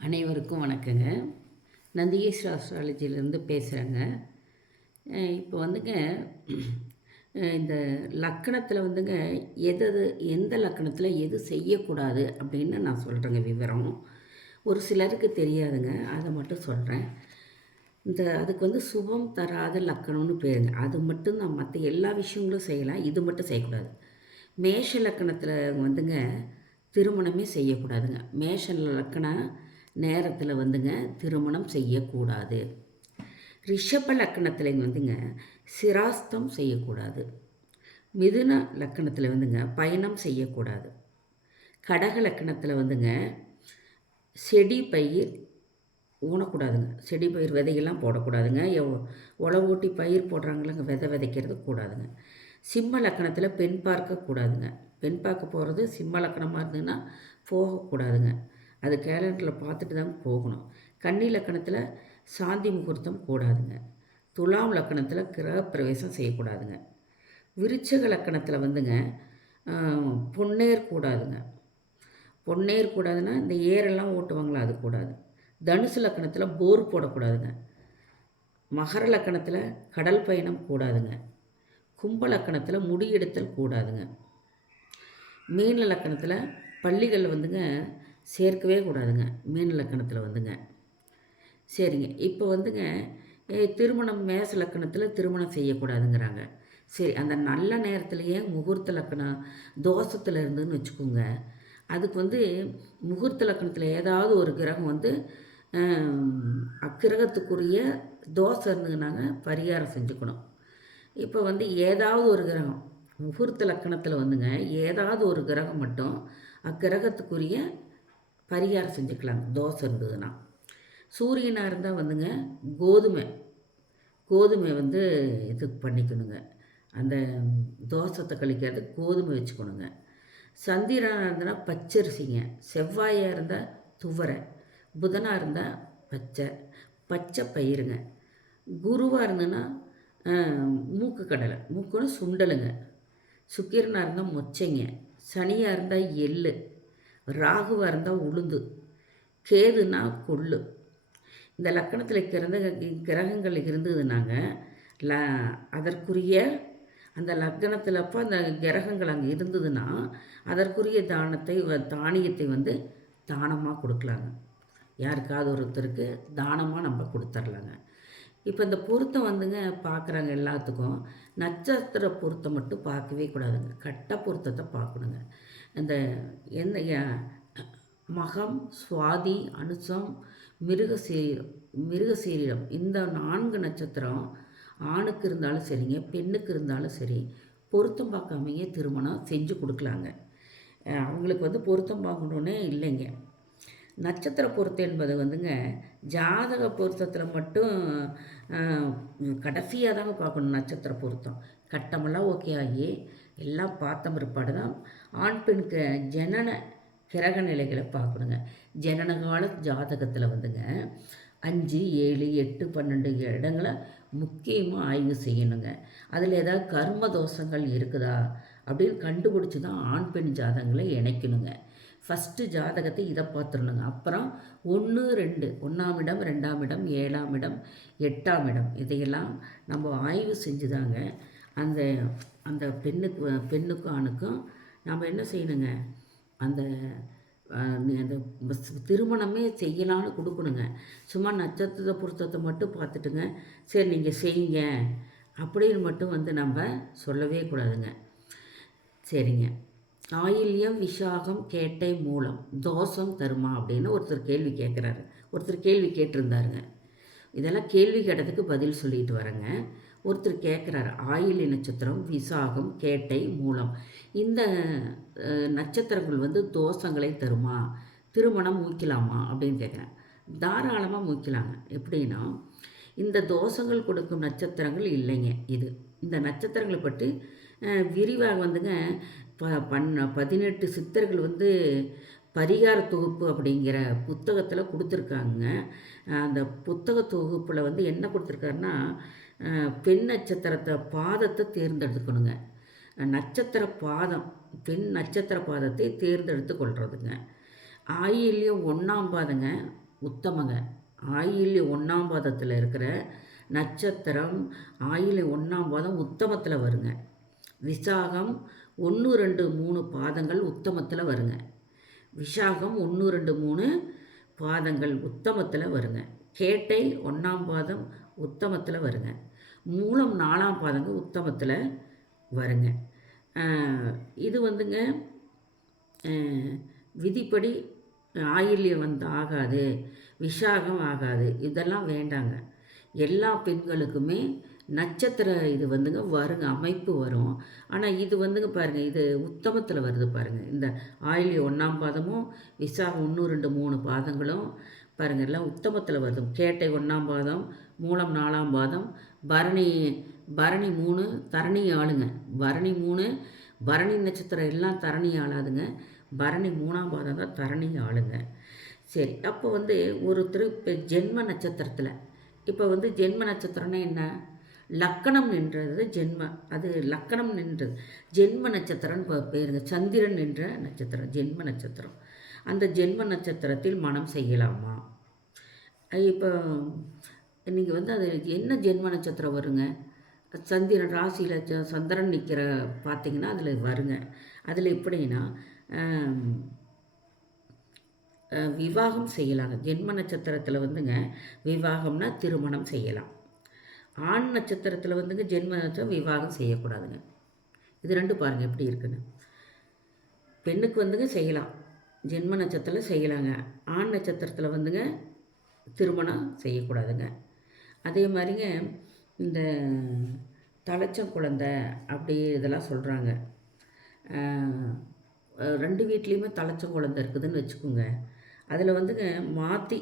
அனைவருக்கும் வணக்கங்க. நந்திகேஸ்வர அஸ்ட்ராலஜிலேருந்து பேசுகிறேங்க. இப்போ வந்துங்க இந்த லக்கணத்தில் வந்துங்க எந்த லக்கணத்தில் எது செய்யக்கூடாது அப்படின்னு நான் சொல்கிறேங்க விவரம். ஒரு சிலருக்கு தெரியாதுங்க, அதை மட்டும் சொல்கிறேன். அதுக்கு வந்து சுபம் தராத லக்கணம்னு பேருங்க. அது மட்டும் தான், மற்ற எல்லா விஷயங்களும் செய்யலாம், இது மட்டும் செய்யக்கூடாது. மேஷ லக்கணத்தில் வந்துங்க திருமணமே செய்யக்கூடாதுங்க. மேஷ லக்கண நேரத்தில் வந்துங்க திருமணம் செய்யக்கூடாது. ரிஷப லக்கணத்தில் வந்துங்க சிராஸ்தம் செய்யக்கூடாது. மிதுன லக்கணத்தில் வந்துங்க பயணம் செய்யக்கூடாது. கடக லக்கணத்தில் வந்துங்க செடி பயிர் ஊனக்கூடாதுங்க. செடி பயிர் விதையெல்லாம் போடக்கூடாதுங்க. உழவு ஓட்டி பயிர் போடுறாங்களங்க, விதை விதைக்கிறது கூடாதுங்க. சிம்ம லக்கணத்தில் பெண் பார்க்கக்கூடாதுங்க. பெண் பார்க்க போகிறது சிம்ம லக்கணமாக இருந்ததுன்னா போகக்கூடாதுங்க. அது கேலண்டரில் பார்த்துட்டு தாங்க போகணும். கன்னி லக்கணத்தில் சாந்தி முகூர்த்தம் கூடாதுங்க. துலாம் லக்கணத்தில் கிரக பிரவேசம் செய்யக்கூடாதுங்க. விருச்சக லக்கணத்தில் வந்துங்க பொன்னேர் கூடாதுங்க. பொன்னேர் கூடாதுன்னா இந்த ஏரெல்லாம் ஓட்டுவாங்களா, அது கூடாது. தனுசு லக்கணத்தில் போர் போடக்கூடாதுங்க. மகர லக்கணத்தில் கடல் பயணம் கூடாதுங்க. கும்ப லக்கணத்தில் முடியெடுத்தல் கூடாதுங்க. மீன லக்கணத்தில் பள்ளிகள் வந்துங்க சேர்க்கவே கூடாதுங்க. மீன லக்கணத்தில் வந்துங்க. சரிங்க, இப்போ வந்துங்க திருமணம் மேச லக்கணத்தில் திருமணம் செய்யக்கூடாதுங்கிறாங்க. சரி, அந்த நல்ல நேரத்துலையே முகூர்த்த லக்கணம் தோஷத்தில் இருந்துன்னு வச்சுக்கோங்க. அதுக்கு வந்து முகூர்த்த லக்கணத்தில் ஏதாவது ஒரு கிரகம் வந்து அக்கிரகத்துக்குரிய தோஷம் இருந்ததுனாங்க பரிகாரம் செஞ்சுக்கணும். இப்போ வந்து ஏதாவது ஒரு கிரகம் முகூர்த்த லக்கணத்தில் வந்துங்க ஏதாவது ஒரு கிரகம் மட்டும் அக்கிரகத்துக்குரிய பரிகாரம் செஞ்சுக்கலாங்க தோஷம் இருந்ததுன்னா. சூரியனாக இருந்தால் வந்துங்க கோதுமை வந்து இது பண்ணிக்கணுங்க. அந்த தோஷத்தை கழிக்கிறது கோதுமை வச்சுக்கணுங்க. சந்திரனாக இருந்ததுன்னா பச்சரிசிங்க. செவ்வாயாக இருந்தால் துவரை. புதனாக இருந்தால் பச்சை பயிருங்க. குருவாக இருந்ததுன்னா மூக்கு கடலை, மூக்குன்னு சுண்டலுங்க. சுக்கிரனாக இருந்தால் மொச்சைங்க. சனியாக இருந்தால் எள்ளு. ராகுவாக இருந்தால் உளுந்து. கேதுனா கொள்ளு. இந்த லக்கணத்தில் கிரகங்கள் இருந்ததுனாங்க அதற்குரிய அந்த லக்கணத்தில் அப்போ அந்த கிரகங்கள் அங்கே இருந்ததுன்னா அதற்குரிய தானியத்தை வந்து தானமாக கொடுக்கலாங்க. யாருக்காவது ஒருத்தருக்கு தானமாக நம்ம கொடுத்துர்லாங்க. இப்போ இந்த பொருத்தம் வந்துங்க பார்க்குறாங்க எல்லாத்துக்கும். நட்சத்திர பொருத்தம் மட்டும் பார்க்கவே கூடாதுங்க. கட்ட பொருத்தத்தை பார்க்கணுங்க. இந்த மகம், சுவாதி, அனுசம், மிருகசீரிடம் இந்த 4 நட்சத்திரம் ஆணுக்கு இருந்தாலும் சரிங்க, பெண்ணுக்கு இருந்தாலும் சரி, பொருத்தம் பார்க்காமையே திருமணம் செஞ்சு கொடுக்கலாங்க. அவங்களுக்கு வந்து பொருத்தம் பார்க்கணுன்னே இல்லைங்க. நட்சத்திர பொருத்தம் என்பது வந்துங்க ஜாதக பொருத்தத்தில் மட்டும் கடைசியாக தாங்க பார்க்கணும். நட்சத்திர பொருத்தம் கட்டமெல்லாம் ஓகே ஆகி எல்லாம் பார்த்த பிற்பாடு தான் ஆண் பெண்ணுக்கு ஜனன கிரக நிலைகளை பார்க்கணுங்க. ஜனனகால ஜாதகத்தில் வந்துங்க 5, 7, 8, 12 இடங்களை முக்கியமாக ஆய்வு செய்யணுங்க. அதில் ஏதாவது கர்ம தோஷங்கள் இருக்குதா அப்படின்னு கண்டுபிடிச்சி தான் ஆண் பெண் ஜாதகங்களை இணைக்கணுங்க. ஃபஸ்ட்டு ஜாதகத்தை இதை பார்த்துடணுங்க. அப்புறம் 1, 2 1ஆம் இடம், 2ஆம் இடம், 7ஆம் இடம், 8ஆம் இடம் இதையெல்லாம் நம்ம ஆய்வு செஞ்சு தாங்க அந்த அந்த பெண்ணுக்கும் ஆணுக்கும் நம்ம என்ன செய்யணுங்க, அந்த அந்த திருமணமே செய்யலான்னு கொடுக்கணுங்க. சும்மா நட்சத்திர பொருத்தத்தை மட்டும் பார்த்துட்டுங்க சரி நீங்கள் செய்யுங்க அப்படின்னு மட்டும் வந்து நம்ம சொல்லவே கூடாதுங்க. சரிங்க, ஆயில்யம், விஷாகம், கேட்டை, மூலம் தோஷம் தருமா அப்படின்னு ஒருத்தர் கேள்வி கேட்குறாரு. ஒருத்தர் கேள்வி கேட்டிருந்தாருங்க. இதெல்லாம் கேள்வி கேட்டதுக்கு பதில் சொல்லிட்டு வரேங்க. ஒருத்தர் கேட்குறாரு, ஆயில்ய நட்சத்திரம், விசாகம், கேட்டை, மூலம் இந்த நட்சத்திரங்கள் வந்து தோஷங்களை தருமா, திருமணம் மூக்கலாமா அப்படின்னு கேட்குறேன். தாராளமாக மூக்கலாங்க. எப்படின்னா இந்த தோஷங்கள் கொடுக்கும் நட்சத்திரங்கள் இல்லைங்க. இந்த நட்சத்திரங்களை பற்றி விரிவாக வந்துங்க 18 சித்தர்கள் வந்து பரிகார தொகுப்பு அப்படிங்கிற புத்தகத்தில் கொடுத்துருக்காங்க. அந்த புத்தக தொகுப்பில் வந்து என்ன கொடுத்துருக்காருன்னா பெண் நட்சத்திரத்தை பாதத்தை தேர்ந்தெடுத்துக்கணுங்க. நட்சத்திர பாதம், பெண் நட்சத்திர பாதத்தை தேர்ந்தெடுத்து கொள்கிறதுங்க. ஆயில்யம் 1ஆம் பாதங்க, உத்தமங்க. ஆயில்யம் 1ஆம் பாதத்தில் இருக்கிற நட்சத்திரம் ஆயில்யம் 1ஆம் பாதம் உத்தமத்தில் வருங்க. விசாகம் 1, 2, 3 பாதங்கள் உத்தமத்தில் வருங்க. விஷாகம் 1, 2, 3 பாதங்கள் உத்தமத்தில் வருங்க. கேட்டை 1ஆம் பாதம் உத்தமத்தில் வருங்க. மூலம் 4ஆம் பாதங்க உத்தமத்தில் வருங்க. இது வந்துங்க விதிப்படி ஆயில்யம் ஆகாது, விஷாகம் ஆகாது, இதெல்லாம் வேண்டாங்க. எல்லா பெண்களுக்குமே நட்சத்திர இது வந்துங்க வருங்க, அமைப்பு வரும். ஆனால் இது வந்துங்க பாருங்கள், இது உத்தமத்தில் வருது பாருங்கள். இந்த ஆயில்யம் 1ஆம் பாதமும் விசாகம் 1, 2, 3 பாதங்களும் பாருங்கள் எல்லாம் உத்தமத்தில் வருது. கேட்டை 1ஆம் பாதம், மூலம் 4ஆம் பாதம், பரணி 3 தரணி ஆளுங்க. பரணி 3 பரணி நட்சத்திரம் எல்லாம் தரணி ஆளாதுங்க. பரணி 3ஆம் பாதம் தான் தரணி ஆளுங்க. சரி, அப்போ வந்து ஒருத்தர் இப்போ ஜென்ம நட்சத்திரத்தில் இப்போ வந்து ஜென்ம நட்சத்திரம்னா என்ன? லக்கணம் நின்றது ஜென்ம, அது லக்கணம் நின்றது ஜென்ம நட்சத்திரம்னு பேருங்க. சந்திரன் என்ற நட்சத்திரம் ஜென்ம நட்சத்திரம். அந்த ஜென்ம நட்சத்திரத்தில் மனம் செய்யலாமா? இப்போ நீங்கள் வந்து அது என்ன ஜென்ம நட்சத்திரம் வருங்க? சந்திரன் ராசியில் சந்திரன் நிற்கிற பார்த்தீங்கன்னா அதில் வருங்க. அதில் எப்படின்னா விவாகம் செய்யலாங்க. ஜென்ம நட்சத்திரத்தில் வந்துங்க விவாகம்னா திருமணம் செய்யலாம். ஆண் நட்சத்திரத்தில் வந்துங்க ஜென்ம நட்சத்திரம் விவாகம் செய்யக்கூடாதுங்க. இது ரெண்டு பாருங்கள் எப்படி இருக்குன்னு. பெண்ணுக்கு வந்துங்க செய்யலாம், ஜென்ம நட்சத்திரத்தில் செய்யலாங்க. ஆண் நட்சத்திரத்தில் வந்துங்க திருமணம் செய்யக்கூடாதுங்க. அதே மாதிரிங்க இந்த தலைச்சம் குழந்தை அப்படி இதெல்லாம் சொல்கிறாங்க. 2 வீட்லேயுமே தலைச்சம் குழந்தை இருக்குதுன்னு வச்சுக்கோங்க. அதில் வந்துங்க மாற்றி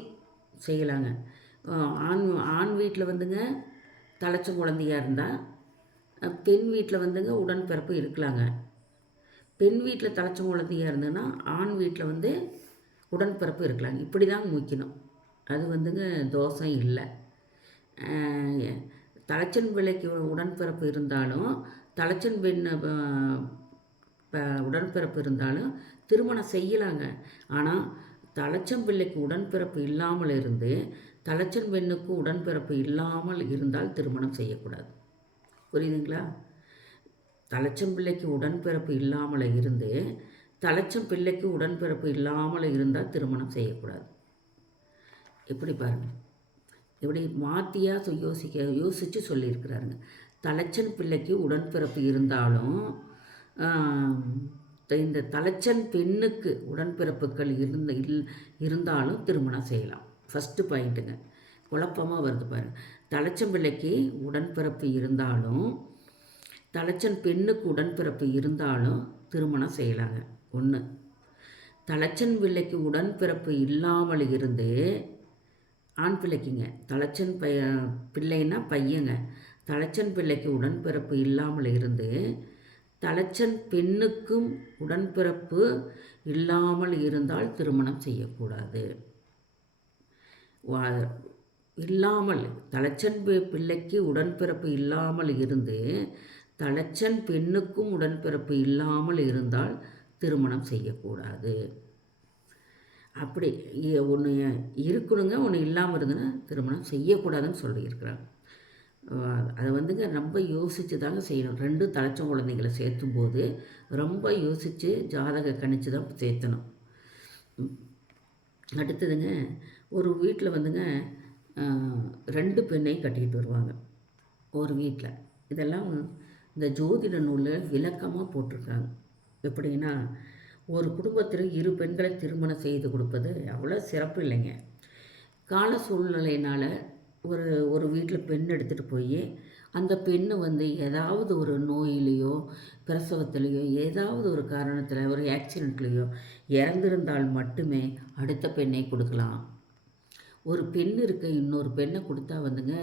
செய்யலாங்க. ஆண் வீட்டில் வந்துங்க தலைச்சம் குழந்தையாக இருந்தால் பெண் வீட்டில் வந்துங்க உடன்பிறப்பு இருக்கலாங்க. பெண் வீட்டில் தலைச்சம் குழந்தையாக இருந்ததுன்னா ஆண் வீட்டில் வந்து உடன்பிறப்பு இருக்கலாங்க. இப்படி தான் முக்கியம். அது வந்துங்க தோஷம் இல்லை. தலைச்சன் பிள்ளைக்கு உடன்பிறப்பு இருந்தாலும் தலைச்சன் பெண் உடன்பிறப்பு இருந்தாலும் திருமணம் செய்யலாங்க. ஆனால் தலைச்சன் பிள்ளைக்கு உடன்பிறப்பு இல்லாமல் இருந்து தலைச்சன் பெண்ணுக்கு உடன்பிறப்பு இல்லாமல் இருந்தால் திருமணம் செய்யக்கூடாது. புரியுதுங்களா? தலைச்சன் பிள்ளைக்கு உடன்பிறப்பு இல்லாமல் இருந்து தலைச்சன் பிள்ளைக்கு உடன்பிறப்பு இல்லாமல் இருந்தால் திருமணம் செய்யக்கூடாது. எப்படி பாருங்கள், இப்படி மாற்றியாக யோசித்து சொல்லியிருக்கிறாருங்க. தலைச்சன் பிள்ளைக்கு உடன்பிறப்பு இருந்தாலும் இந்த தலைச்சன் பெண்ணுக்கு உடன்பிறப்புகள் இருந்தாலும் திருமணம் செய்யலாம். ஃபஸ்ட்டு பாயிண்ட்டுங்க, குழப்பமாக வருது பாருங்கள். தலைச்சன் பிள்ளைக்கு உடன்பிறப்பு இருந்தாலும் தலைச்சன் பெண்ணுக்கு உடன்பிறப்பு இருந்தாலும் திருமணம் செய்யலாங்க. 1. தலைச்சன் பிள்ளைக்கு உடன்பிறப்பு இல்லாமல் இருந்து ஆண் பிள்ளைக்குங்க, தலைச்சன் பிள்ளைன்னா பையங்க, தலைச்சன் பிள்ளைக்கு உடன்பிறப்பு இல்லாமல் இருந்து தலைச்சன் பெண்ணுக்கும் உடன்பிறப்பு இல்லாமல் இருந்தால் திருமணம் செய்யக்கூடாது. இல்லாமல் தலைச்சன் பிள்ளைக்கு உடன்பிறப்பு இல்லாமல் இருந்து தலைச்சன் பெண்ணுக்கும் உடன்பிறப்பு இல்லாமல் இருந்தால் திருமணம் செய்யக்கூடாது. அப்படி ஒன்று இருக்கணுங்க, ஒன்று இல்லாமல் இருந்துன்னா திருமணம் செய்யக்கூடாதுன்னு சொல்லியிருக்கிறாங்க. அதை வந்துங்க ரொம்ப யோசித்து தாங்க செய்யணும். 2 தலைச்சம் குழந்தைங்களை சேர்த்தும்போது ரொம்ப யோசித்து ஜாதக கணிச்சு தான் சேர்த்தணும். அடுத்ததுங்க, ஒரு வீட்டில் வந்துங்க 2 பெண்ணையும் கட்டிக்கிட்டு வருவாங்க ஒரு வீட்டில். இதெல்லாம் இந்த ஜோதிட நூலில் விளக்கமாக போட்டிருக்காங்க. எப்படின்னா, ஒரு குடும்பத்தில் 2 பெண்களை திருமணம் செய்து கொடுப்பது அவ்வளோ சிறப்பு இல்லைங்க. கால சூழ்நிலையினால் ஒரு வீட்டில் பெண் எடுத்துகிட்டு போய் அந்த பெண்ணு வந்து ஏதாவது ஒரு நோயிலையோ பிரசவத்திலையோ ஏதாவது ஒரு காரணத்தில் ஒரு ஆக்சிடெண்ட்லேயோ இறந்திருந்தால் மட்டுமே அடுத்த பெண்ணை கொடுக்கலாம். ஒரு பெண் இருக்க இன்னொரு பெண்ணை கொடுத்தா வந்துங்க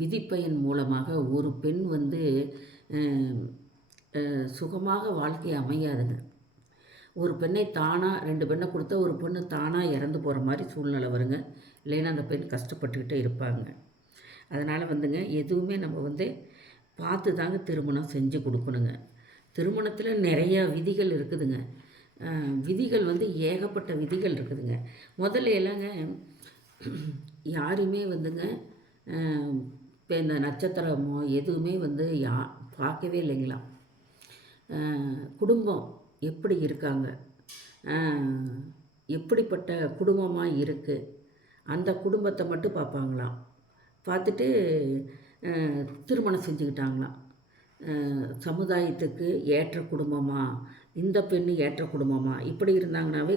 விதிப்பயன் மூலமாக ஒரு பெண் வந்து சுகமாக வாழ்க்கை அமையாதுங்க. ஒரு பெண்ணை தானாக 2 பெண்ணை கொடுத்தா ஒரு பெண்ணு தானாக இறந்து போகிற மாதிரி சூழ்நிலை வருங்க. இல்லைன்னா அந்த பெண் கஷ்டப்பட்டுக்கிட்டே இருப்பாங்க. அதனால் வந்துங்க எதுவுமே நம்ம வந்து பார்த்து தாங்க திருமணம் செஞ்சு கொடுக்கணுங்க. திருமணத்தில் நிறையா விதிகள் இருக்குதுங்க. விதிகள் வந்து ஏகப்பட்ட விதிகள் இருக்குதுங்க. முதல்ல எல்லாங்க யாரையுமே வந்துங்க இப்போ இந்த நட்சத்திரமோ எதுவுமே வந்து பார்க்கவே இல்லைங்களாம். குடும்பம் எப்படி இருக்காங்க, எப்படிப்பட்ட குடும்பமாக இருக்குது, அந்த குடும்பத்தை மட்டும் பார்ப்பாங்களாம். பார்த்துட்டு திருமணம் செஞ்சுக்கிட்டாங்களாம். சமுதாயத்துக்கு ஏற்ற குடும்பமா, இந்த பெண்ணு ஏற்ற குடும்பமா, இப்படி இருந்தாங்கனாவே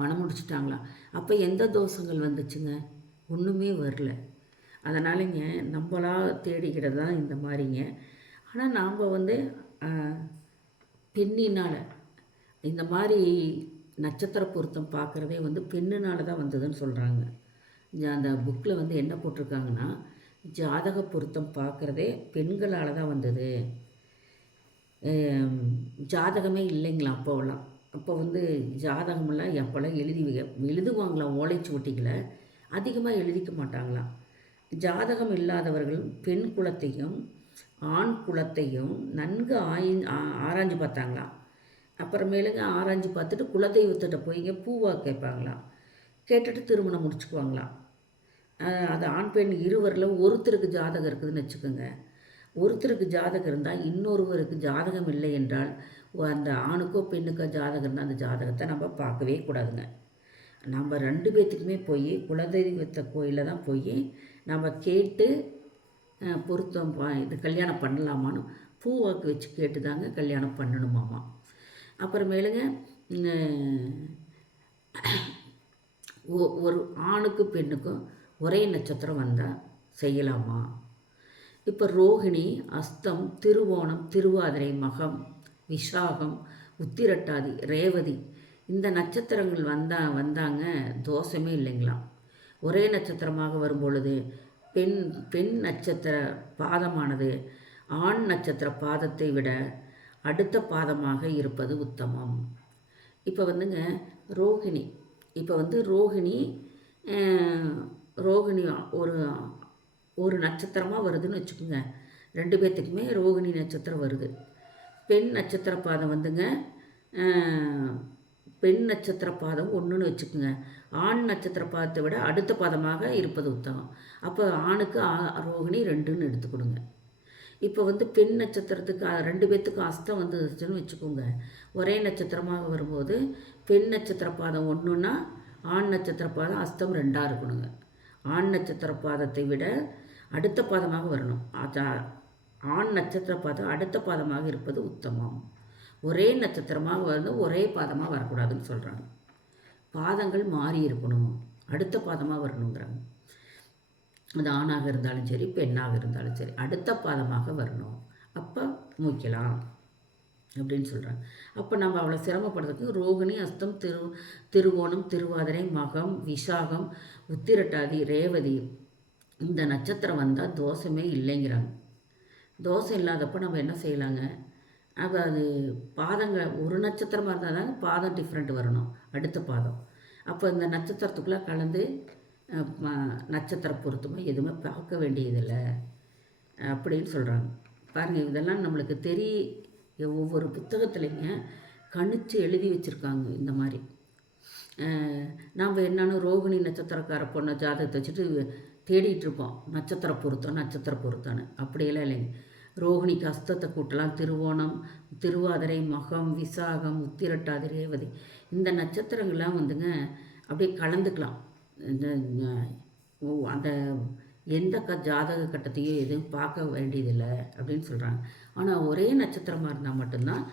மனம் முடிச்சிட்டாங்களாம். அப்போ எந்த தோஷங்கள் வந்துச்சுங்க? ஒன்றுமே வரல. அதனாலங்க நம்மளா தேடிக்கிறது தான் இந்த மாதிரிங்க. ஆனால் நாம் வந்து பெண்ணினால் இந்த மாதிரி நட்சத்திர பொருத்தம் பார்க்குறதே வந்து பெண்ணுனால தான் வந்ததுன்னு சொல்கிறாங்க. அந்த புக்கில் வந்து என்ன போட்டிருக்காங்கன்னா, ஜாதக பொருத்தம் பார்க்குறதே பெண்களால் தான் வந்தது. ஜாதகமே இல்லைங்களா அப்போவெல்லாம். அப்போ வந்து ஜாதகமெல்லாம் எப்போல்லாம் எழுதுவாங்களாம் ஓலைச்சுவட்டிகளை, அதிகமாக எழுதிக்க மாட்டாங்களாம். ஜாதகம் இல்லாதவர்கள் பெண் குலத்தையும் ஆண் குலத்தையும் நன்கு ஆராய்ஞ்சு பார்த்தாங்களாம். அப்புறமேலுங்க ஆராய்ஞ்சு பார்த்துட்டு குலதெய்வத்திட்ட போய்ங்க பூவா கேட்பாங்களாம். கேட்டுட்டு திருமணம் முடிச்சுக்குவாங்களாம். அது ஆண் பெண் இருவரில் ஒருத்தருக்கு ஜாதகம் இருக்குதுன்னு வச்சுக்கோங்க. ஒருத்தருக்கு ஜாதகம் இருந்தால் இன்னொருவருக்கு ஜாதகம் இல்லை என்றால் அந்த ஆணுக்கோ பெண்ணுக்கோ ஜாதகம் இருந்தால் அந்த ஜாதகத்தை நம்ம பார்க்கவே கூடாதுங்க. நம்ம 2 பேர்த்துக்குமே போய் குலதெய்வத்தை கோயிலில் தான் போய் நம்ம கேட்டு பொருத்தம் இது கல்யாணம் பண்ணலாமான்னு பூவாக்கு வச்சு கேட்டு தாங்க கல்யாணம் பண்ணணுமாமா. அப்புறமேலுங்க ஒரு ஆணுக்கு பெண்ணுக்கும் ஒரே நட்சத்திரம் வந்தால் செய்யலாமா? இப்போ ரோகிணி, அஸ்தம், திருவோணம், திருவாதிரை, மகம், விசாகம், உத்திரட்டாதி, ரேவதி இந்த நட்சத்திரங்கள் வந்தாங்க தோஷமே இல்லைங்களாம். ஒரே நட்சத்திரமாக வரும்பொழுது பெண் நட்சத்திர பாதமானது ஆண் நட்சத்திர பாதத்தை விட அடுத்த பாதமாக இருப்பது உத்தமம். இப்போ வந்துங்க ரோகிணி, இப்போ வந்து ரோகிணி ஒரு நட்சத்திரமாக வருதுன்னு வச்சுக்கோங்க. 2 பேர்த்துக்குமே ரோகிணி நட்சத்திரம் வருது. பெண் நட்சத்திர பாதம் வந்துங்க பெண் நட்சத்திர பாதம் 1ன்னு வச்சுக்கோங்க. ஆண் நட்சத்திர பாதத்தை விட அடுத்த பாதமாக இருப்பது உத்தமம். அப்போ ஆணுக்கு ரோகிணி 2ன்னு எடுத்துக்கொடுங்க. இப்போ வந்து பெண் நட்சத்திரத்துக்கு 2 பேர்த்துக்கும் அஸ்தம் வந்துச்சுன்னு வச்சுக்கோங்க. ஒரே நட்சத்திரமாக வரும்போது பெண் நட்சத்திர பாதம் 1ன்னா ஆண் நட்சத்திர பாதம் அஸ்தம் 2ஆக இருக்கணுங்க. ஆண் நட்சத்திர பாதத்தை விட அடுத்த பாதமாக வரணும். ஆண் நட்சத்திர பாதம் அடுத்த பாதமாக இருப்பது உத்தமம். ஒரே நட்சத்திரமாக வந்து ஒரே பாதமாக வரக்கூடாதுன்னு சொல்கிறாங்க. பாதங்கள் மாறி இருக்கணும், அடுத்த பாதமாக வரணுங்கிறாங்க. அது ஆணாக இருந்தாலும் சரி பெண்ணாக இருந்தாலும் சரி அடுத்த பாதமாக வரணும், அப்போ மூக்கலாம் அப்படின்னு சொல்கிறாங்க. அப்போ நம்ம அவ்வளோ சிரமப்படுறதுக்கு ரோகிணி, அஸ்தம், திருவோணம், திருவாதிரை, மகம், விசாகம், உத்திரட்டாதி, ரேவதி இந்த நட்சத்திரம் வந்தால் தோஷமே இல்லைங்கிறாங்க. தோஷம் இல்லாதப்போ நம்ம என்ன செய்யலாங்க? அப்போ அது பாதங்கள் ஒரு நட்சத்திரமாக இருந்தால் தாங்க பாதம் டிஃப்ரெண்ட் வரணும், அடுத்த பாதம். அப்போ இந்த நட்சத்திரத்துக்குள்ளே கலந்து நட்சத்திர பொருத்தமாக எதுவுமே பார்க்க வேண்டியதில்லை அப்படின்னு சொல்கிறாங்க. பாருங்கள், இதெல்லாம் நம்மளுக்கு ஒவ்வொரு புத்தகத்துலேங்க கணிச்சு எழுதி வச்சுருக்காங்க. இந்த மாதிரி நாம் என்னன்னு ரோகிணி நட்சத்திரக்கார பொண்ணை ஜாதகத்தை வச்சுட்டு தேடிட்டுருப்போம் நட்சத்திர பொருத்தம்னு. அப்படியெல்லாம் இல்லைங்க. ரோகிணிக்கு அஸ்தத்தை கூட்டலாம், திருவோணம், திருவாதிரை, மகம், விசாகம், உத்திரட்டாதி, ரேவதி இந்த நட்சத்திரங்கள்லாம் வந்துங்க அப்படியே கலந்துக்கலாம். அந்த எந்த ஜாதக கட்டத்தையும் எதுவும் பார்க்க வேண்டியதில்லை அப்படின்னு சொல்கிறாங்க. ஆனால் ஒரே நட்சத்திரமாக இருந்தால் மட்டும்தான்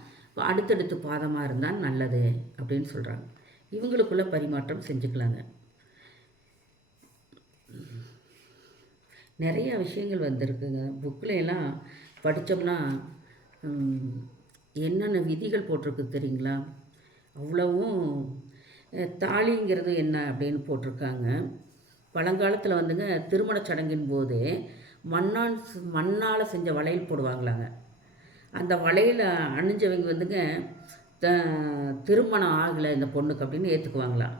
அடுத்தடுத்து பாதமாக இருந்தால் நல்லது அப்படின்னு சொல்கிறாங்க. இவங்களுக்குள்ள பரிமாற்றம் செஞ்சுக்கலாங்க. நிறைய விஷயங்கள் வந்திருக்குங்க புக்கில் எல்லாம் படித்தோம்னா என்னென்ன விதிகள் போட்டிருக்கு தெரியுங்களா? அவ்வளவும் தாலிங்கிறது என்ன அப்படின்னு போட்டிருக்காங்க. பழங்காலத்தில் வந்துங்க திருமணச் சடங்கின் போது மண்ணால் செஞ்ச வளையல் போடுவாங்களாங்க. அந்த வளையல் அணிஞ்சவங்க வந்துங்க திருமணம் ஆகலை இந்த பொண்ணுக்கு அப்படின்னு ஏற்றுக்குவாங்களாம்.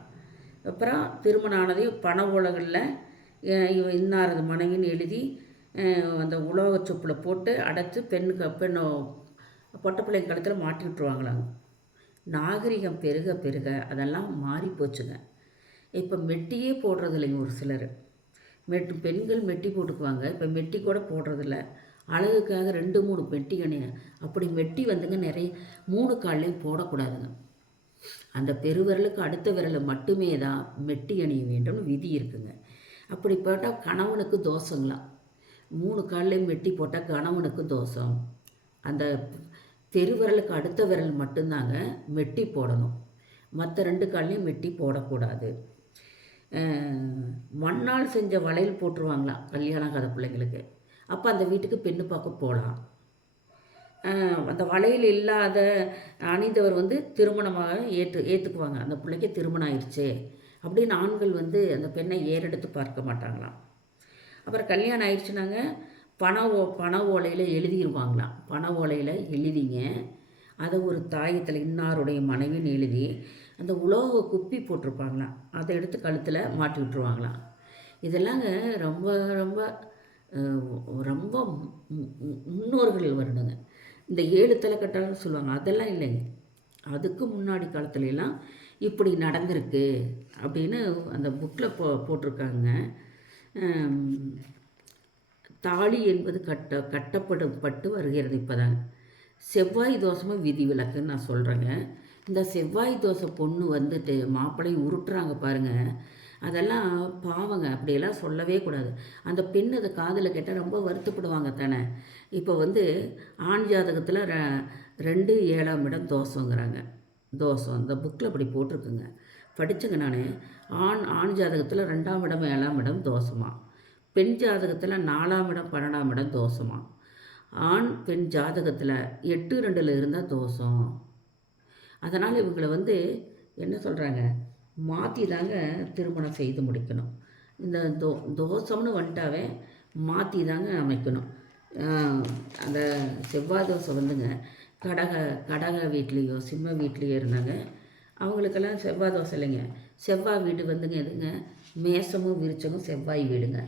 அப்புறம் திருமணம் ஆனதையும் பண ஓலைகளில் இன்னாரது மனைவின்னு எழுதி அந்த உலோக சொப்பில் போட்டு அடைச்சி பெண்ணை பொட்டை பிள்ளைங்க கழுத்தில் மாட்டி விட்டுருவாங்களாங்க. நாகரிகம் பெருக பெருக அதெல்லாம் மாறி போச்சுங்க. இப்போ மெட்டியே போடுறது இல்லைங்க ஒரு சிலர். பெண்கள் மெட்டி போட்டுக்குவாங்க. இப்போ மெட்டி கூட போடுறதில்ல. அழகுக்காக 2, 3 மெட்டி அப்படி மெட்டி வந்துங்க நிறைய 3 கால்லையும் போடக்கூடாதுங்க. அந்த பெருவிரலுக்கு அடுத்த விரலை மட்டுமே தான் மெட்டி அணிய வேண்டும்னு விதி இருக்குங்க. அப்படி போட்டால் கணவனுக்கு தோஷங்களாம். 3 கால்லையும் மெட்டி போட்டால் கணவனுக்கு தோஷம். அந்த பெருவிரலுக்கு அடுத்த விரல் மட்டும்தாங்க மெட்டி போடணும். மற்ற 2 கால்லையும் மெட்டி போடக்கூடாது. மண்ணால் செஞ்ச வளையல் போட்டுருவாங்களாம் கல்யாணம் ஆகாத பிள்ளைங்களுக்கு. அப்போ அந்த வீட்டுக்கு பெண்ணு பார்க்க போகலாம். அந்த வளையல் இல்லாத அணிந்தவர் வந்து திருமணமாக ஏற்றுக்குவாங்க. அந்த பிள்ளைக்கு திருமணம் ஆயிடுச்சு அப்படின்னு ஆண்கள் வந்து அந்த பெண்ணை ஏறெடுத்து பார்க்க மாட்டாங்களாம். அப்புறம் கல்யாணம் ஆயிடுச்சுனாங்க பண ஓலையில் எழுதிடுவாங்களாம். பண ஓலையில் எழுதிங்க அதை ஒரு தாயத்தில் இன்னாருடைய மனைவின்னு எழுதி அந்த உலோக குப்பி போட்டிருப்பாங்களாம். அதை எடுத்து கழுத்தில் மாட்டி விட்டுருவாங்களாம். இதெல்லாங்க ரொம்ப ரொம்ப ரொம்ப முன்னோர்கள் வரணுங்க. இந்த 7 தலைக்கட்டான்னு சொல்லுவாங்க, அதெல்லாம் இல்லைங்க. அதுக்கு முன்னாடி காலத்துலலாம் இப்படி நடந்திருக்கு அப்படின்னு அந்த புக்கில் போட்டிருக்காங்க. தாலி என்பது கட்டப்பட்டு வருகிறது இப்போதாங்க. செவ்வாய் தோஷமும் விதி விலக்குன்னு நான் சொல்கிறேங்க. இந்த செவ்வாய் தோசை பொண்ணு வந்துட்டு மாப்பிள்ளையும் உருட்டுறாங்க பாருங்கள், அதெல்லாம் பாவங்க. அப்படியெல்லாம் சொல்லவே கூடாது. அந்த பெண் அதை காதில் கேட்டால் ரொம்ப வருத்தப்படுவாங்க தானே. இப்போ வந்து ஆண் ஜாதகத்தில் 2, 7ஆம் இடம் தோஷங்கிறாங்க. தோஷம் இந்த புக்கில் அப்படி போட்டிருக்குங்க, படித்தங்க நான். ஆண் ஜாதகத்தில் 2ஆம் இடம் 7ஆம் இடம் தோஷமா, பெண் ஜாதகத்தில் 4ஆம் இடம் 12ஆம் இடம் தோஷமா, ஆண் பெண் ஜாதகத்தில் 8, 2ல் இருந்தால் தோஷம். அதனால் இவங்களை வந்து என்ன சொல்கிறாங்க, மாற்றி தாங்க திருமணம் செய்து முடிக்கணும். இந்த தோஷம்னு வந்துட்டாவே மாற்றி தாங்க அமைக்கணும். அந்த செவ்வாய் தோசை வந்துங்க கடக வீட்லேயோ சிம்ம வீட்லேயோ இருந்தாங்க, அவங்களுக்கெல்லாம் செவ்வாய் தோசை இல்லைங்க. செவ்வாய் வீடு வந்துங்க எதுங்க, மேசமும் விருச்சமும் செவ்வாய் வீடுங்க.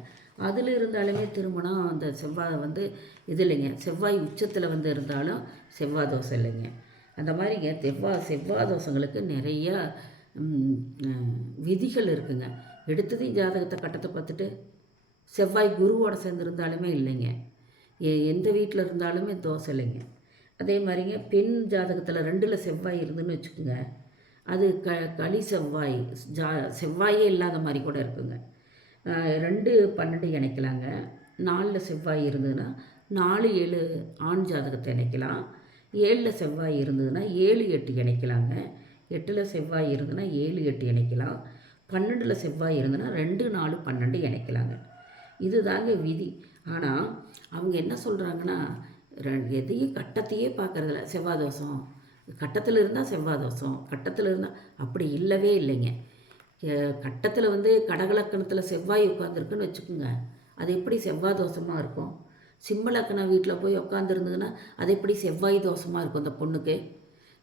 அதில் இருந்தாலுமே திருமணம் அந்த செவ்வாய் வந்து இது இல்லைங்க. செவ்வாய் உச்சத்தில் வந்து இருந்தாலும் செவ்வாய் தோசை இல்லைங்க. அந்த மாதிரிங்க செவ்வாய் தோசைங்களுக்கு நிறையா விதிகள் இருக்குங்க. எடுத்ததையும் ஜாதகத்தை கட்டத்தை பார்த்துட்டு செவ்வாய் குருவோட சேர்ந்துருந்தாலுமே இல்லைங்க. எந்த வீட்டில் இருந்தாலுமே தோசை இல்லைங்க. அதே மாதிரிங்க பெண் ஜாதகத்தில் 2ல் செவ்வாய் இருந்துன்னு வச்சுக்கோங்க, அது களி செவ்வாய், செவ்வாயே இல்லாத மாதிரி கூட இருக்குங்க. 2, 12 இணைக்கலாங்க. 4ல் செவ்வாய் இருந்ததுன்னா 4, 7 ஆண் ஜாதகத்தை இணைக்கலாம். 7ல் செவ்வாய் இருந்ததுன்னா 7, 8 இணைக்கலாங்க. 8ல் செவ்வாய் இருந்ததுன்னா 7, 8 இணைக்கலாம். 12ல் செவ்வாய் இருந்ததுன்னா 2, 4, 12 இணைக்கலாங்க. இது தாங்க விதி. ஆனால் அவங்க என்ன சொல்கிறாங்கன்னா, எதையும் கட்டத்தையே பார்க்குறதில்ல. செவ்வாய் தோஷம் கட்டத்தில் இருந்தால் செவ்வாய் தோஷம், கட்டத்தில் இருந்தால் அப்படி இல்லவே இல்லைங்க. கட்டத்தில் வந்து கடகலக்கணத்தில் செவ்வாய் உட்காந்துருக்குன்னு வச்சுக்கோங்க, அது எப்படி செவ்வாய் தோஷமாக இருக்கும்? சிம்ம லக்கணம் வீட்டில் போய் உட்காந்துருந்ததுன்னா அது எப்படி செவ்வாய் தோஷமாக இருக்கும் அந்த பொண்ணுக்கு?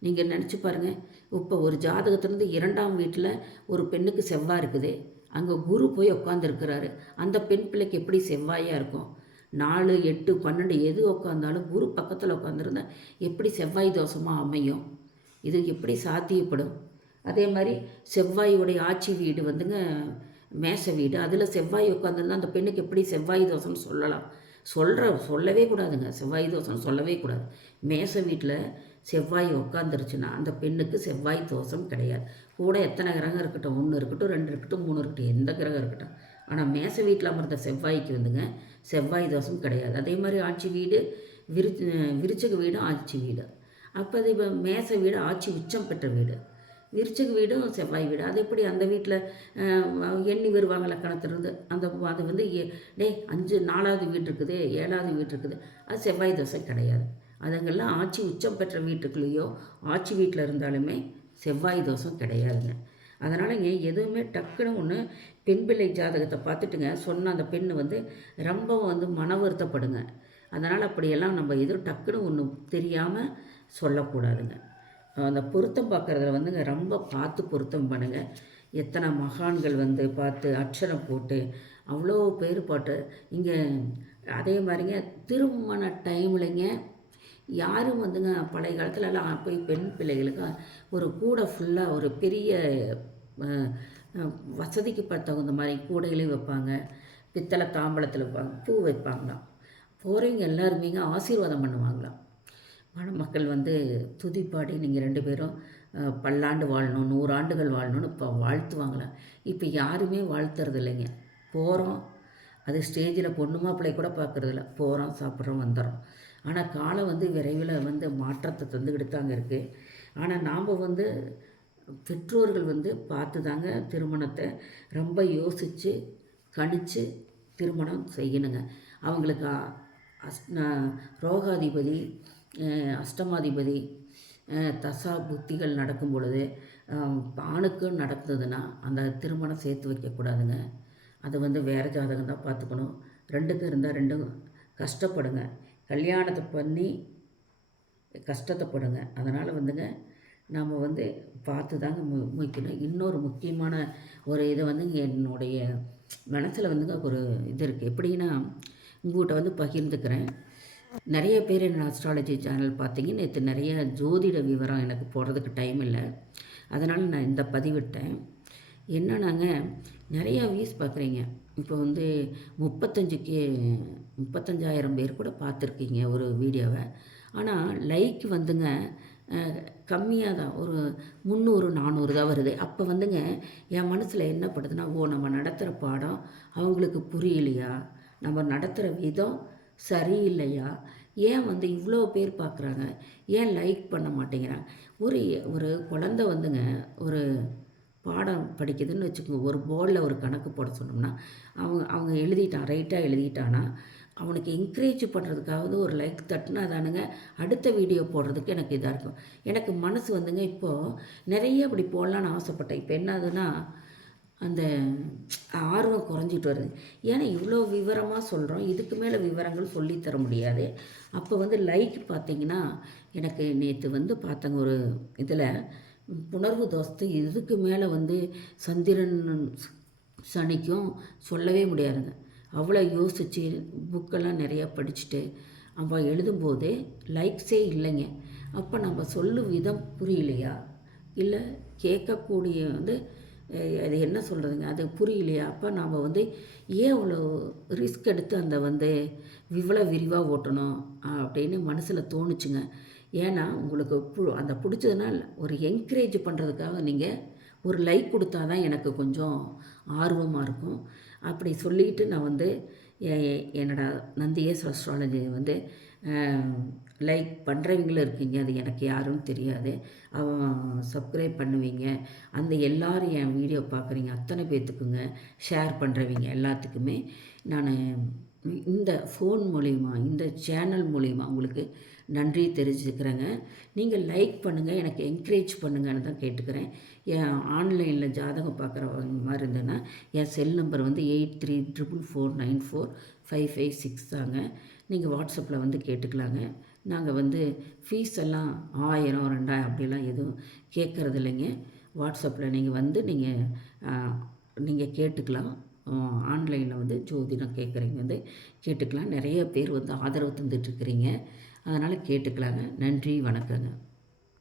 நீங்கள் நினச்சி பாருங்கள். இப்போ ஒரு ஜாதகத்துலேருந்து 2ஆம் வீட்டில் ஒரு பெண்ணுக்கு செவ்வாய் இருக்குது, அங்கே குரு போய் உட்காந்துருக்கிறாரு, அந்த பெண் பிள்ளைக்கு எப்படி செவ்வாயாக இருக்கும்? 4, 8, 12 எது உட்காந்தாலும் குரு பக்கத்தில் உட்காந்துருந்தா எப்படி செவ்வாய் தோஷமாக அமையும்? இது எப்படி சாத்தியப்படும்? அதே மாதிரி செவ்வாயுடைய ஆட்சி வீடு வந்துங்க மேச வீடு, அதில் செவ்வாய் உட்காந்துருந்தா அந்த பெண்ணுக்கு எப்படி செவ்வாய் தோஷம்னு சொல்லலாம்? சொல்லவே கூடாதுங்க. செவ்வாய் தோஷம் சொல்லவே கூடாது. மேச வீட்டில் செவ்வாய் உட்காந்துருச்சுன்னா அந்த பெண்ணுக்கு செவ்வாய் தோஷம் கிடையாது. கூட எத்தனை கிரகம் இருக்கட்டும், 1 இருக்கட்டும், 2 இருக்கட்டும், 3 இருக்கட்டும், எந்த கிரகம் இருக்கட்டும், ஆனால் மேச வீட்டில் அமர்ந்த செவ்வாய்க்கு வந்துங்க செவ்வாய் தோஷம் கிடையாது. அதே மாதிரி ஆட்சி வீடு விருச்சக வீடும் ஆட்சி வீடு. அப்போ அது இப்போ மேச வீடு ஆட்சி உச்சம் பெற்ற வீடு, விருச்சக வீடும் செவ்வாய் வீடு. அது எப்படி அந்த வீட்டில் எண்ணி வருவாங்க லக்கணத்திலிருந்து அது வந்து 4வது வீடு இருக்குது, 7வது வீடு இருக்குது, அது செவ்வாய் தோசை கிடையாது. அதுங்கெல்லாம் ஆட்சி உச்சம் பெற்ற வீட்டுக்குள்ளேயோ ஆட்சி வீட்டில் இருந்தாலுமே செவ்வாய் தோஷம் கிடையாதுங்க. அதனால் எதுவுமே டக்குன்னு ஒன்று பெண் பிள்ளை ஜாதகத்தை பார்த்துட்டுங்க சொன்ன அந்த பெண் வந்து ரொம்ப வந்து மன வருத்தப்படுங்க. அதனால் அப்படியெல்லாம் நம்ம எதுவும் டக்குன்னு ஒன்று தெரியாமல் சொல்லக்கூடாதுங்க. அந்த பொருத்தம் பார்க்குறதுல வந்துங்க ரொம்ப பார்த்து பொருத்தம் பண்ணுங்கள். எத்தனை மகான்கள் வந்து பார்த்து அட்சரம் போட்டு அவ்வளோ பேர் போட்டு இங்கே. அதே மாதிரிங்க திருமண டைம்லைங்க யாரும் வந்துங்க பழைய காலத்துலலாம் போய் பெண் பிள்ளைகளுக்கு ஒரு கூடை ஃபுல்லாக ஒரு பெரிய வசதிக்கு தகுந்த மாதிரி கூடையிலையும் வைப்பாங்க, பித்தளை தாம்பலத்தில் வைப்பாங்க, பூ வைப்பாங்களாம். போகிறவங்க எல்லாருமேங்க ஆசீர்வாதம் பண்ணுவாங்களாம். மணமக்கள் வந்து துதிப்பாடி நீங்கள் 2 பேரும் பல்லாண்டு வாழணும், 100 ஆண்டுகள் வாழணும்னு இப்போ வாழ்த்துவாங்களாம். இப்போ யாருமே வாழ்த்துறது இல்லைங்க. போகிறோம், அது ஸ்டேஜில் பொண்ணு மாப்பிள்ளை கூட பார்க்குறதில்ல. போகிறோம், சாப்பிட்றோம், வந்துடுறோம். ஆனால் காலம் வந்து விரைவில் வந்து மாற்றத்தை தந்துக்கிட்டு தாங்க இருக்குது. ஆனால் நாம் வந்து பெற்றோர்கள் வந்து பார்த்து தாங்க திருமணத்தை ரொம்ப யோசித்து கணித்து திருமணம் செய்யணுங்க. அவங்களுக்கு ரோகாதிபதி, அஷ்டமாதிபதி, தசா புத்திகள் நடக்கும் பொழுது ஆணுக்கும் நடந்ததுன்னா அந்த திருமணம் சேர்த்து வைக்கக்கூடாதுங்க. அது வந்து வேறு ஜாதகம் தான் பார்த்துக்கணும். 2க்கும் இருந்தால் 2ம் கஷ்டப்படுங்க. கல்யாணத்தை பண்ணி கஷ்டத்தைப்படுங்க. அதனால் வந்துங்க நாம் வந்து பார்த்து தாங்க முடிக்கணும். இன்னொரு முக்கியமான ஒரு இதை வந்து என்னுடைய மனசில் வந்துங்க ஒரு இது இருக்குது. எப்படின்னா உங்கள்கிட்ட வந்து பகிர்ந்துக்கிறேன். நிறைய பேர் என்ன அஸ்ட்ராலஜி சேனல் பார்த்தீங்க, நேற்று நிறைய ஜோதிட விவரம் எனக்கு போடுறதுக்கு டைம் இல்லை. அதனால் நான் இந்த பதிவிட்டேன். என்னன்னாங்க, நிறையா வியூஸ் பார்க்குறீங்க. இப்போ வந்து 35,000 பேர் கூட பார்த்துருக்கீங்க ஒரு வீடியோவை. ஆனால் லைக் வந்துங்க கம்மியாக தான், ஒரு 300, 400 தான் வருது. அப்போ வந்துங்க என் மனசில் என்ன படுதுன்னா, நம்ம நடத்துகிற பாடம் அவங்களுக்கு புரியலையா, நம்ம நடத்துகிற விதம் சரியில்லையா, ஏன் வந்து இவ்வளோ பேர் பார்க்குறாங்க, ஏன் லைக் பண்ண மாட்டேங்கிறாங்க. ஒரு ஒரு குழந்த வந்துங்க ஒரு பாடம் படிக்குதுன்னு வச்சுக்கோங்க, ஒரு போர்டில் ஒரு கணக்கு போட சொன்னோம்னா அவங்க எழுதிட்டான், ரைட்டாக எழுதிட்டானா அவனுக்கு என்கரேஜ் பண்ணுறதுக்காவது ஒரு லைக் தட்டுனா தானுங்க அடுத்த வீடியோ போடுறதுக்கு எனக்கு இதாக இருக்கும். எனக்கு மனசு வந்துங்க இப்போது நிறைய அப்படி போடலான்னு ஆசைப்பட்டேன். இப்போ என்னதுன்னா அந்த ஆர்வம் குறைஞ்சிட்டு வருது. ஏன்னா இவ்வளோ விவரமாக சொல்கிறோம், இதுக்கு மேலே விவரங்கள் சொல்லித்தர முடியாது. அப்போ வந்து லைக் பார்த்திங்கன்னா எனக்கு நேற்று வந்து பார்த்தங்க ஒரு இதில் புணர்வு தோசத்தை இதுக்கு மேலே வந்து சந்திரன் சனிக்கும் சொல்லவே முடியாதுங்க. அவ்வளோ யோசித்து புக்கெல்லாம் நிறையா படிச்சுட்டு அவள் எழுதும்போதே லைக்ஸே இல்லைங்க. அப்போ நம்ம சொல்லும் விதம் புரியலையா, இல்லை கேட்கக்கூடிய வந்து அது என்ன சொல்கிறதுங்க, அது புரியலையா. அப்போ நாம் வந்து ஏன் அவ்வளோ ரிஸ்க் எடுத்து அந்த வந்து இவ்வளோ விரிவாக ஓட்டணும் அப்படின்னு மனசில் தோணுச்சுங்க. ஏன்னா உங்களுக்கு அந்த பிடிச்சதுன்னா ஒரு என்கரேஜ் பண்ணுறதுக்காக நீங்கள் ஒரு லைக் கொடுத்தா தான் எனக்கு கொஞ்சம் ஆர்வமாக இருக்கும். அப்படி சொல்லிக்கிட்டு நான் வந்து நந்தியேஸ் அஸ்ட்ராலஜி வந்து லைக் பண்ணுறவங்களும் இருக்கீங்க, அது எனக்கு யாரும் தெரியாது. சப்ஸ்கிரைப் பண்ணுவீங்க, அந்த எல்லோரும் என் வீடியோ பார்க்குறீங்க அத்தனை பேர்த்துக்குங்க ஷேர் பண்ணுறவங்க எல்லாத்துக்குமே நான் இந்த ஃபோன் மூலிமா இந்த சேனல் மூலிமா உங்களுக்கு நன்றி தெரிஞ்சுக்கிறேங்க. நீங்கள் லைக் பண்ணுங்கள், எனக்கு என்கரேஜ் பண்ணுங்கன்னு தான் கேட்டுக்கிறேன். என் ஆன்லைனில் ஜாதகம் பார்க்குற மாதிரி இருந்ததுன்னா என் செல் நம்பர் வந்து 8344945556 தாங்க. நீங்கள் வாட்ஸ்அப்பில் வந்து கேட்டுக்கலாங்க. நாங்கள் வந்து ஃபீஸ் எல்லாம் 1000 2000 அப்படிலாம் எதுவும் கேட்குறது இல்லைங்க. வாட்ஸ்அப்பில் நீங்கள் வந்து நீங்கள் கேட்டுக்கலாம். ஆன்லைனில் வந்து ஜோதிடம் கேட்குறீங்க வந்து கேட்டுக்கலாம். நிறைய பேர் வந்து ஆதரவு தந்துட்டுருக்குறீங்க, அதனால் கேட்டுக்கலாங்க. நன்றி, வணக்கங்க.